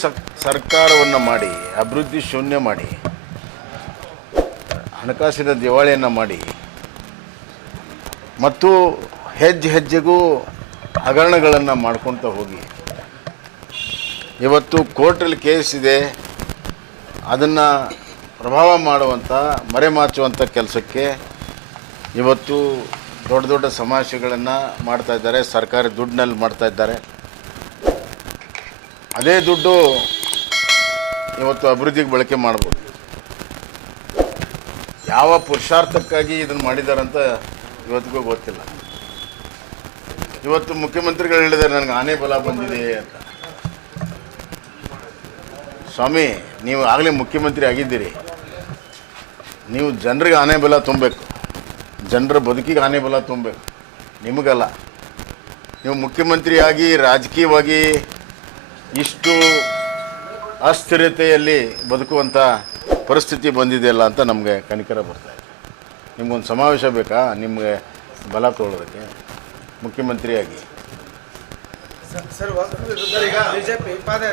ಸಕ್ ಸರ್ಕಾರವನ್ನು ಮಾಡಿ, ಅಭಿವೃದ್ಧಿ ಶೂನ್ಯ ಮಾಡಿ, ಹಣಕಾಸಿನ ದಿವಾಳಿಯನ್ನು ಮಾಡಿ, ಮತ್ತು ಹೆಜ್ಜೆ ಹೆಜ್ಜೆಗೂ ಹಗರಣಗಳನ್ನು ಮಾಡ್ಕೊಳ್ತಾ ಹೋಗಿ. ಇವತ್ತು ಕೋರ್ಟಲ್ಲಿ ಕೇಸ್ ಇದೆ, ಅದನ್ನು ಪ್ರಭಾವ ಮಾಡುವಂಥ ಮರೆಮಾಚುವಂಥ ಕೆಲಸಕ್ಕೆ ಇವತ್ತು ದೊಡ್ಡ ದೊಡ್ಡ ಸಮಾವೇಶಗಳನ್ನು ಮಾಡ್ತಾಯಿದ್ದಾರೆ ಸರ್ಕಾರಿ ದುಡ್ಡಿನಲ್ಲಿ ಮಾಡ್ತಾ ಇದ್ದಾರೆ. ಅದೇ ದುಡ್ಡು ಇವತ್ತು ಅಭಿವೃದ್ಧಿಗೆ ಬಳಕೆ ಮಾಡ್ಬೋದು. ಯಾವ ಪುರುಷಾರ್ಥಕ್ಕಾಗಿ ಇದನ್ನು ಮಾಡಿದಾರಂತ ಇವತ್ತಿಗೂ ಗೊತ್ತಿಲ್ಲ. ಇವತ್ತು ಮುಖ್ಯಮಂತ್ರಿಗಳು ಹೇಳಿದ್ದಾರೆ ನನಗೆ ಆನೆ ಬಲ ಬಂದಿದೆ ಅಂತ. ಸ್ವಾಮಿ, ನೀವು ಆಗಲೇ ಮುಖ್ಯಮಂತ್ರಿ ಆಗಿದ್ದೀರಿ. ನೀವು ಜನರಿಗೆ ಆನೆ ಬಲ ತುಂಬಬೇಕು. ಜನರ ಬದುಕಿಗೆ ಆನೆ ಬಲ ತುಂಬಬೇಕು. ನಿಮಗಲ್ಲ. ನೀವು ಮುಖ್ಯಮಂತ್ರಿಯಾಗಿ, ರಾಜಕೀಯವಾಗಿ ಇಷ್ಟು ಅಸ್ಥಿರತೆಯಲ್ಲಿ ಬದುಕುವಂಥ ಪರಿಸ್ಥಿತಿ ಬಂದಿದೆಯಲ್ಲ ಅಂತ ನಮಗೆ ಕನಿಕರ ಬರ್ತಾ ಇದೆ. ನಿಮ್ಗೊಂದು ಸಮಾವೇಶ ಬೇಕಾ? ನಿಮಗೆ ಬಲ ತಗೊಳ್ಳೋದಕ್ಕೆ ಮುಖ್ಯಮಂತ್ರಿಯಾಗಿ. ಸರ್ ಈಗ ಬಿಜೆಪಿ ಪಾದಯಾತ್ರೆ